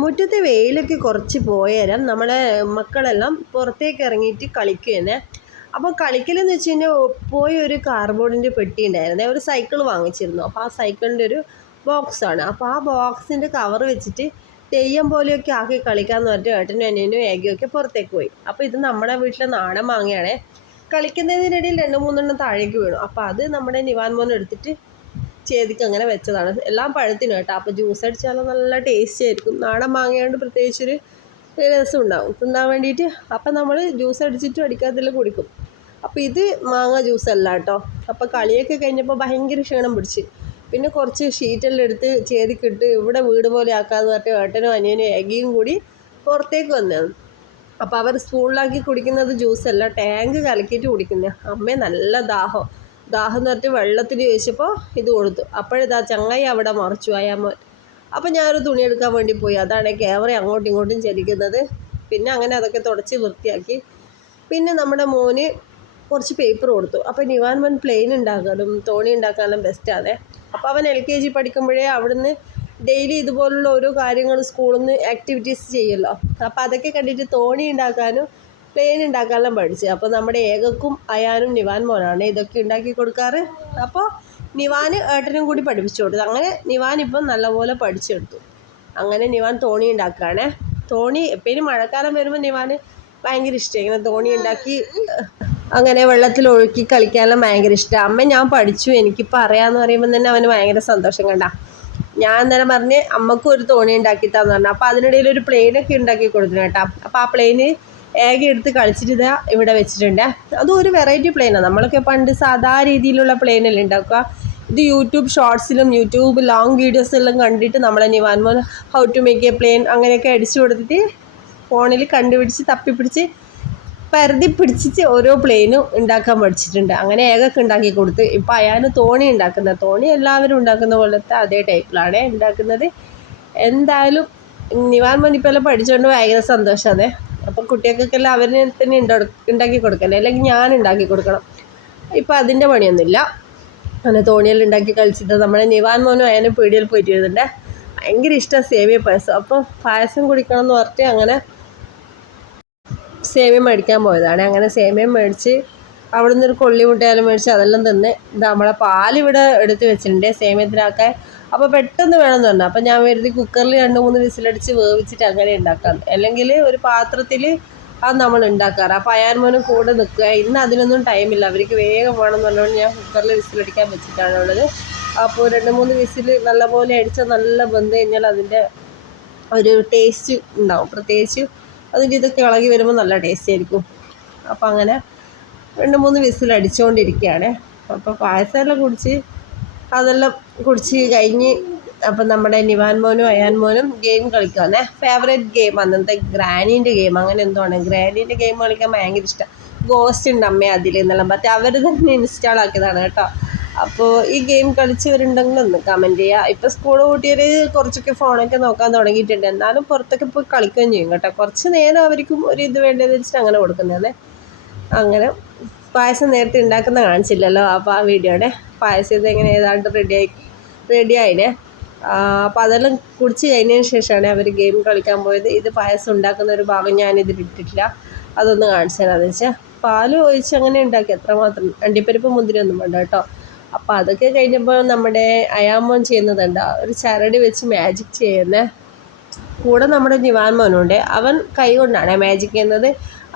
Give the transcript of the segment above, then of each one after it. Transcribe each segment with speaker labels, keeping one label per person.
Speaker 1: മുറ്റത്തെ വെയിലൊക്കെ കുറച്ച് പോയേരം നമ്മളെ മക്കളെല്ലാം പുറത്തേക്ക് ഇറങ്ങിയിട്ട് കളിക്കുകയാണ് അപ്പോൾ കളിക്കലെന്ന് വെച്ച് കഴിഞ്ഞാൽ പോയി ഒരു കാർബോർഡിന്റെ പെട്ടി ഉണ്ടായിരുന്നേ. ഒരു സൈക്കിൾ വാങ്ങിച്ചിരുന്നു. അപ്പോൾ ആ സൈക്കിളിന്റെ ഒരു ബോക്സാണ് അപ്പോൾ ആ ബോക്സിന്റെ കവർ വെച്ചിട്ട് തെയ്യം പോലെയൊക്കെ ആക്കി കളിക്കാമെന്ന് പറഞ്ഞിട്ട് ഏട്ടനും അനിയനും ഏകയൊക്കെ പുറത്തേക്ക് പോയി. അപ്പോൾ ഇത് നമ്മുടെ വീട്ടിലെ നാടൻ മാങ്ങയാണേ. കളിക്കുന്നതിനിടയിൽ രണ്ട് മൂന്നെണ്ണം താഴേക്ക് വീണു. അപ്പോൾ അത് നമ്മുടെ നിവാൻ മോൻ എടുത്തിട്ട് ചേതിക്ക് അങ്ങനെ വെച്ചതാണ്. എല്ലാം പഴത്തിന് കേട്ടോ. അപ്പോൾ ജ്യൂസ് അടിച്ചാലും നല്ല ടേസ്റ്റ് ആയിരിക്കും. നാടൻ മാങ്ങയാണ്ട് പ്രത്യേകിച്ചൊരു രസം ഉണ്ടാവും തിന്നാൻ വേണ്ടിയിട്ട് അപ്പം നമ്മൾ ജ്യൂസ് അടിച്ചിട്ട് അടിക്കാത്തതിൽ കുടിക്കും. അപ്പോൾ ഇത് മാങ്ങ ജ്യൂസ് അല്ല കേട്ടോ. അപ്പോൾ കളിയൊക്കെ കഴിഞ്ഞപ്പോൾ ഭയങ്കര ക്ഷീണം പിടിച്ച്. പിന്നെ കുറച്ച് ഷീറ്റെല്ലാം എടുത്ത് ചേതിക്കിട്ട് ഇവിടെ വീട് പോലെ ആക്കാന്ന് പറഞ്ഞിട്ട് ഏട്ടനും അനിയനും ഏകിയും കൂടി പുറത്തേക്ക് വന്നതാണ്. അപ്പോൾ അവർ സ്പൂണിലാക്കി കുടിക്കുന്നത് ജ്യൂസല്ല ടാങ്ക് കലക്കിയിട്ട് കുടിക്കുന്നത് അമ്മേ നല്ല ദാഹം. ദാഹം നിറച്ച് വെള്ളത്തിൽ ചോദിച്ചപ്പോൾ ഇത് കൊടുത്തു. അപ്പോഴിതാ ചങ്ങായി അവിടെ മറിച്ചു. അയാമോൻ അപ്പം ഞാനൊരു തുണി എടുക്കാൻ വേണ്ടി പോയി. അതാണ് ക്യാമറ അങ്ങോട്ടും ഇങ്ങോട്ടും ചലിക്കുന്നത് പിന്നെ അങ്ങനെ അതൊക്കെ തുടച്ച് വൃത്തിയാക്കി. പിന്നെ നമ്മുടെ മോന് കുറച്ച് പേപ്പർ കൊടുത്തു. അപ്പോൾ നിവാൻമൻ പ്ലെയിൻ ഉണ്ടാക്കാനും തോണി ഉണ്ടാക്കാനും ബെസ്റ്റാണ് അപ്പോൾ അവൻ എൽ കെ ജി പഠിക്കുമ്പോഴേ അവിടുന്ന് ഡെയിലി ഇതുപോലുള്ള ഓരോ കാര്യങ്ങൾ സ്കൂളിൽ നിന്ന് ആക്ടിവിറ്റീസ് ചെയ്യുമല്ലോ അപ്പോൾ അതൊക്കെ കണ്ടിട്ട് തോണി ഉണ്ടാക്കാനും പ്ലെയിൻ ഉണ്ടാക്കാനെല്ലാം പഠിച്ചു. അപ്പോൾ നമ്മുടെ ഏകക്കും അയാനും നിവാൻ മോനാണ് ഇതൊക്കെ ഉണ്ടാക്കി കൊടുക്കാറ്. അപ്പോൾ നിവാന് ഏട്ടനും കൂടി പഠിപ്പിച്ചു കൊടുത്തു. അങ്ങനെ നിവാൻ ഇപ്പം നല്ലപോലെ പഠിച്ചെടുത്തു അങ്ങനെ നിവാൻ തോണി ഉണ്ടാക്കുകയാണേ തോണി എപ്പോഴും മഴക്കാലം വരുമ്പോൾ നിവാന് ഭയങ്കര ഇഷ്ടമാണ് ഇങ്ങനെ തോണി ഉണ്ടാക്കി അങ്ങനെ വെള്ളത്തിൽ ഒഴുക്കി കളിക്കാനെല്ലാം ഭയങ്കര ഇഷ്ടമാണ് അമ്മ ഞാൻ പഠിച്ചു. എനിക്കിപ്പോൾ അറിയാമെന്ന് പറയുമ്പോൾ തന്നെ അവന് ഭയങ്കര സന്തോഷം കണ്ട. ഞാൻ അന്നേരം പറഞ്ഞ് അമ്മക്കും ഒരു തോണി ഉണ്ടാക്കി തന്നു പറഞ്ഞു. അപ്പോൾ അതിനിടയിൽ ഒരു പ്ലെയിനൊക്കെ ഉണ്ടാക്കി കൊടുത്തു കേട്ടോ. അപ്പോൾ ആ പ്ലെയിന് ഏക എടുത്ത് കളിച്ചിട്ട് ഇതാ ഇവിടെ വെച്ചിട്ടുണ്ട്. അതും ഒരു വെറൈറ്റി പ്ലെയിനാണ് നമ്മളൊക്കെ പണ്ട് സാധാ രീതിയിലുള്ള പ്ലെയിനല്ലേ ഉണ്ടാക്കുക. ഇത് യൂട്യൂബ് ഷോർട്സിലും യൂട്യൂബ് ലോങ് വീഡിയോസ് എല്ലാം കണ്ടിട്ട് നമ്മളെ നിവാൻമോൻ how to make a plane അങ്ങനെയൊക്കെ അടിച്ചു കൊടുത്തിട്ട് ഫോണിൽ കണ്ടുപിടിച്ച് തപ്പിപ്പിടിച്ച് പരതി പിടിച്ചിട്ട് ഓരോ പ്ലെയിനും ഉണ്ടാക്കാൻ പഠിച്ചിട്ടുണ്ട്. അങ്ങനെ ഏകൊക്കെ ഉണ്ടാക്കി കൊടുത്ത്. ഇപ്പം അയാൾ തോണി ഉണ്ടാക്കുന്നത് തോണി എല്ലാവരും ഉണ്ടാക്കുന്ന പോലത്തെ അതേ ടൈപ്പിലാണ് ഉണ്ടാക്കുന്നത്. എന്തായാലും നിവാൻ മണിപ്പെല്ലാം പഠിച്ചുകൊണ്ട് ഭയങ്കര സന്തോഷമാണ് അപ്പം കുട്ടികൾക്കൊക്കെല്ലാം അവരിനെ തന്നെ ഉണ്ട- ഉണ്ടാക്കി കൊടുക്കണ്ടേ? അല്ലെങ്കിൽ ഞാൻ ഉണ്ടാക്കി കൊടുക്കണം. ഇപ്പം അതിന്റെ പണിയൊന്നുമില്ല. അങ്ങനെ തോണിയെല്ലാം ഉണ്ടാക്കി കളിച്ചിട്ട് നമ്മുടെ നിവാൻ മോനും അതിനെ പീടിയിൽ പോയിട്ട് വരുന്നുണ്ട്. ഭയങ്കര ഇഷ്ടമാണ് സേമിയ പായസം. അപ്പോൾ പായസം കുടിക്കണം എന്ന് പറഞ്ഞിട്ട് അങ്ങനെ സേമിയ മേടിക്കാൻ പോയതാണ്. അങ്ങനെ സേമിയ മേടിച്ച് അവിടെ നിന്നൊരു കൊള്ളി മുട്ടയാലും മേടിച്ച് അതെല്ലാം തിന്ന് നമ്മളെ പാലിവിടെ എടുത്ത് വെച്ചിട്ടുണ്ട് സേമിയത്തിനാക്കാൻ അപ്പോൾ പെട്ടെന്ന് വേണമെന്ന് പറഞ്ഞു. അപ്പോൾ ഞാൻ വരുത്തി കുക്കറിൽ രണ്ട് മൂന്ന് വിസിലടിച്ച് വേവിച്ചിട്ട് അങ്ങനെ ഉണ്ടാക്കാം അല്ലെങ്കിൽ ഒരു പാത്രത്തിൽ അത് നമ്മൾ ഉണ്ടാക്കാറ്. അപ്പോൾ അയാൻമോനും കൂടെ നിൽക്കുക. ഇന്ന് അതിനൊന്നും ടൈമില്ല അവർക്ക് വേഗം വേണമെന്ന് പറഞ്ഞുകൊണ്ട് ഞാൻ കുക്കറിൽ വിസിലടിക്കാൻ വെച്ചിട്ടാണ് ഉള്ളത്. അപ്പോൾ രണ്ട് മൂന്ന് വിസിൽ നല്ലപോലെ അടിച്ചാൽ നല്ല വെന്ത് കഴിഞ്ഞാൽ അതിന്റെ ഒരു ടേസ്റ്റ് ഉണ്ടാവും. പ്രത്യേകിച്ച് അതിന്റെ ഇതൊക്കെ ഇളകി വരുമ്പോൾ നല്ല ടേസ്റ്റ് ആയിരിക്കും. അപ്പോൾ അങ്ങനെ രണ്ട് മൂന്ന് വിസിൽ അടിച്ചുകൊണ്ടിരിക്കുകയാണ് അപ്പോൾ പായസമെല്ലാം കുടിച്ച് അതെല്ലാം കുടിച്ച് കഴിഞ്ഞ് അപ്പം നമ്മുടെ നിവാൻ മോനും അയാൻ മോനും ഗെയിം കളിക്കുവാണേ ഫേവറേറ്റ് ഗെയിം അന്നത്തെ ഗ്രാനീന്റെ ഗെയിം അങ്ങനെ എന്തോ ആണ് ഗ്രാനീന്റെ ഗെയിം കളിക്കാൻ ഭയങ്കര ഇഷ്ടം. ഗോസ്റ്റ് ഉണ്ട് അമ്മ അതിൽ എന്നെല്ലാം പറ്റി. അവർ തന്നെ ഇൻസ്റ്റാൾ ആക്കിയതാണ് കേട്ടോ. അപ്പോൾ ഈ ഗെയിം കളിച്ചവരുണ്ടെങ്കിൽ ഒന്ന് കമന്റ് ചെയ്യുക ഇപ്പോൾ സ്കൂൾ കൂട്ടിയവർ കുറച്ചൊക്കെ ഫോണൊക്കെ നോക്കാൻ തുടങ്ങിയിട്ടുണ്ട്. എന്നാലും പുറത്തൊക്കെ പോയി കളിക്കുകയും ചെയ്യും കേട്ടോ. കുറച്ച് നേരം അവർക്കും ഒരു ഇത് വേണ്ടതെന്ന് വെച്ചിട്ട് അങ്ങനെ കൊടുക്കുന്നതാണ് അങ്ങനെ പായസം നേരത്തെ ഉണ്ടാക്കുന്ന കാണിച്ചില്ലല്ലോ. അപ്പോൾ ആ വീഡിയോയുടെ പായസം ഇത് റെഡി ആയി റെഡി റെഡിയായിനെ അപ്പോൾ അതെല്ലാം കുടിച്ച് കഴിഞ്ഞതിന് ശേഷമാണ് അവർ ഗെയിം കളിക്കാൻ പോയത്. ഇത് പായസം ഉണ്ടാക്കുന്ന ഒരു ഭാഗം ഞാനിതിൽ ഇട്ടിട്ടില്ല. അതൊന്ന് കാണിച്ചു തരാമെന്ന് വെച്ചാൽ പാൽ ഒഴിച്ച് അങ്ങനെ ഉണ്ടാക്കി. എത്രമാത്രം അണ്ടിപ്പരിപ്പ് മുന്തിരി ഒന്നും വേണ്ട കേട്ടോ. അപ്പോൾ അതൊക്കെ കഴിഞ്ഞപ്പോൾ നമ്മുടെ അയാമോൻ ചെയ്യുന്നതുണ്ട് ഒരു ചരടി വെച്ച് മാജിക് ചെയ്യുന്നത് കൂടെ നമ്മുടെ നിവാൻ മോനുണ്ട്. അവൻ കൈ കൊണ്ടാണ് മാജിക് ചെയ്യുന്നത്.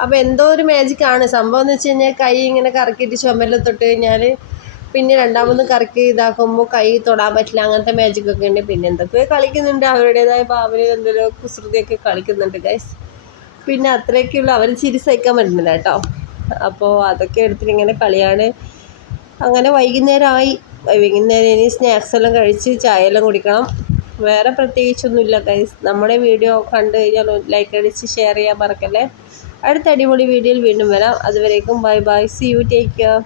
Speaker 1: അപ്പോൾ എന്തോ ഒരു മാജിക്കാണ് സംഭവം എന്ന് വെച്ച് കഴിഞ്ഞാൽ കൈ ഇങ്ങനെ കറക്കിയിട്ട് ചുമലിൽ തൊട്ട് കഴിഞ്ഞാൽ പിന്നെ രണ്ടാമത് കറക്കി ഇതാക്കുമ്പോൾ കൈ തൊടാൻ പറ്റില്ല. അങ്ങനത്തെ മാജിക് ഒക്കെ ഉണ്ട്. പിന്നെ എന്തൊക്കെ കളിക്കുന്നുണ്ട്. അവരുടേതായ ഭാവന എന്തെല്ലോ കുസൃതിയൊക്കെ കളിക്കുന്നുണ്ട് ഗൈസ് പിന്നെ അത്രയൊക്കെയുള്ള. അവർ ചിരി സഹിക്കാൻ പറ്റുന്നില്ല കേട്ടോ. അപ്പോൾ അതൊക്കെ എടുത്തിട്ട് ഇങ്ങനെ കളിയാണ്. അങ്ങനെ വൈകുന്നേരമായി. വൈകുന്നേരം ഇനി സ്നാക്സ് എല്ലാം കഴിച്ച് ചായ എല്ലാം കുടിക്കണം. വേറെ പ്രത്യേകിച്ചൊന്നുമില്ല ഗൈസ് നമ്മുടെ വീഡിയോ കണ്ടു കഴിഞ്ഞാൽ ലൈക്ക് അടിച്ച് ഷെയർ ചെയ്യാൻ മറക്കല്ലേ. അടുത്ത അടിപൊളി വീഡിയോയിൽ വീണ്ടും വരാം. അതുവരേക്കും bye bye see you take care